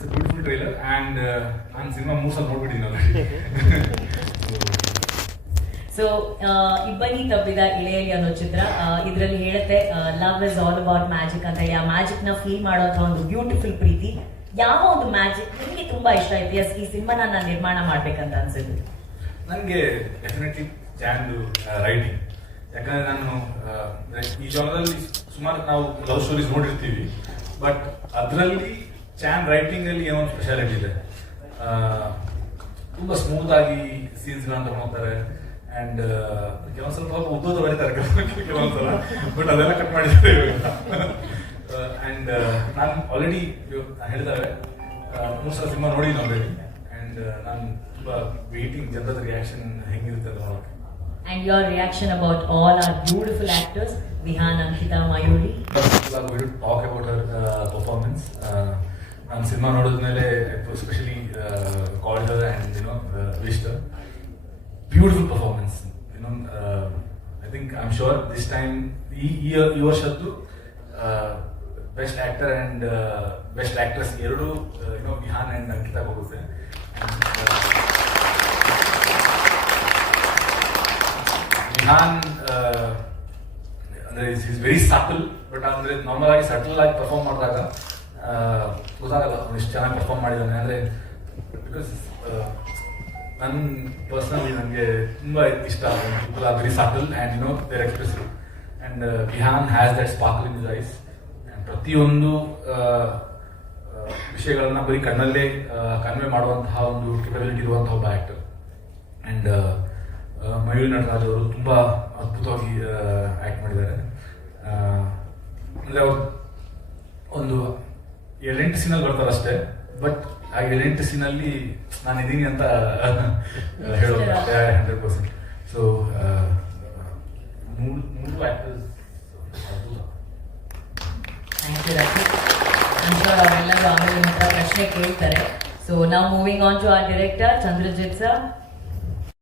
It's a beautiful trailer and ನಾನು cinema 3 ಸಲ ನೋಡ್ಬಿಟ್ಟಿದ್ದೀನಿ already. So ಇಬ್ಬನಿ ತಬ್ಬಿದ ಇಳೆಯಲ್ಲಿ ಅನ್ನೋ ಚಿತ್ರ ಇದರಲ್ಲಿ ಹೇಳುತ್ತೆ love is all about magic ಅಂತ ಹೇಳಿ ಆ ಮ್ಯಾಜಿಕ್ ನ ಫೀಲ್ ಮಾಡುವಂತ ಒಂದು ಬ್ಯೂಟಿಫುಲ್ ಪ್ರೀತಿ. ಯಾವ ಒಂದು ಮ್ಯಾಜಿಕ್ ನಿಮಗೆ ತುಂಬಾ ಇಷ್ಟ ಆಯ್ತು ಎಸ್ ಈ ಸಿನಿಮಾನ ನಾನು ನಿರ್ಮಾಣ ಮಾಡ್ಬೇಕಂತ ಅನ್ಸಿದ್ದು? ನನಗೆ ಡೆಫಿನೆಟ್ಲಿ ಚಾನ್ದು ರೈಟಿಂಗ್. ಯಾಕಂದ್ರೆ ನಾನು ಈ ಜಾನರಲ್ಲಿ ಸುಮಾರು ನಾವು ಲವ್ ಸ್ಟೋರೀಸ್ ನೋಡಿರ್ತೀವಿ, ಬಟ್ ಅದರಲ್ಲಿ ಚಾನ್ ರೈಟಿಂಗ್ ಅಲ್ಲಿ ಏನೋ ಒಂದು ಸ್ಪೆಷಾಲಿಟಿ ಇದೆ. ತುಂಬಾ ಸ್ಮೂತ್ ಆಗಿ ಸೀನ್ಸ್ ಗಳನ್ನ ತಗೊಂತಾರೆ ಅಂಡ್ ಕೆಲವೊಂದ್ ಸ್ವಲ್ಪ ಉದ್ದೋದ ಬರೀತಾರೆ ಕೆಲವೊಂದ್ಸಲ, ಬಟ್ ಅದೆಲ್ಲ ಕಟ್ ಮಾಡಿದ್ದಾರೆ ಅಂಡ್ ನಾನು ಆಲ್ರೆಡಿ ಹೇಳಿದ್ದಾರೆ 3 ಸಲ ಸಿನಿಮಾ ನೋಡಿದ್ದೀನಿ ಆಲ್ರೆಡಿ ಅಂಡ್ ನಾನು ತುಂಬಾ ವೇಟಿಂಗ್ ಜನರದ ರಿಯಾಕ್ಷನ್ ಹೆಂಗಿರುತ್ತೆ ಅಂತ ನೋಡೋಕೆ. And your reaction about all our beautiful actors, Vihan, Ankita, Mayuri. I'm going to talk about her performance. ನಾನು ಸಿನಿಮಾ ನೋಡಿದ್ಮೇಲೆ especially called her and wished her. Beautiful performance. I think I'm sure this time ಈ ವರ್ಷದ್ದು best actor and best actress ಎರಡು Vihaan and Ankita ಹೋಗುತ್ತೆ. ವಿಹಾನ್ ಅಂದ್ರೆ is very subtle, but ಅಂದ್ರೆ normal ಆಗಿ ಸಟಲ್ ಆಗಿ ಪರ್ಫಾರ್ಮ್ ಮಾಡಿದಾಗ ಗೊತ್ತಾಗಲ್ಲ ಅವ್ನು ಎಷ್ಟು ಚೆನ್ನಾಗಿ ಪರ್ಫಾರ್ಮ್ ಮಾಡಿದ್ದಾನೆ. ಅಂದ್ರೆ ಬಿಕಾಸ್ ನನ್ನ ಪರ್ಸನಲಿ ನನಗೆ ತುಂಬಾ ಇಷ್ಟ people are very subtle and their expressive and Vihan has that sparkle in his eyes. ಪ್ರತಿಯೊಂದು ವಿಷಯಗಳನ್ನ ಬರೀ ಕಣ್ಣಲ್ಲೇ ಕನ್ವೆ ಮಾಡುವಂತಹ ಒಂದು ಕೆಪಬಿಲಿಟಿ ಇರುವಂತಹ ಒಬ್ಬ ಆಕ್ಟರ್. ಆ್ಯಂಡ್ ಮಯೂರಿ ನಟರಾಜ್ ಅವರು ತುಂಬಾ ಅದ್ಭುತವಾಗಿ ಆಕ್ಟ್ ಮಾಡಿದ್ದಾರೆ. ಅಂದ್ರೆ ಅವರು ಒಂದು 7-8 ಸೀನಲ್ಲಿ ಬರ್ತಾರೆ ಅಷ್ಟೇ, ಬಟ್ ಆ 7-8 ಸೀನಲ್ಲಿ ನಾನು ಇದ್ದೀನಿ ಅಂತ ಹೇಳೋದು 100%. ಸೊ 3 ಆಕ್ಟರ್ಸ್ ಅದ್ಭುತ. Thank you Rocky. I am sure ಅವರೆಲ್ಲರೂ ಆಮೇಲೆ ನಿಮ್ಮ ಹತ್ರ ಪ್ರಶ್ನೆ ಕೇಳ್ತಾರೆ. ಸೊ ನಾವು moving on to our director Chandrajith sir.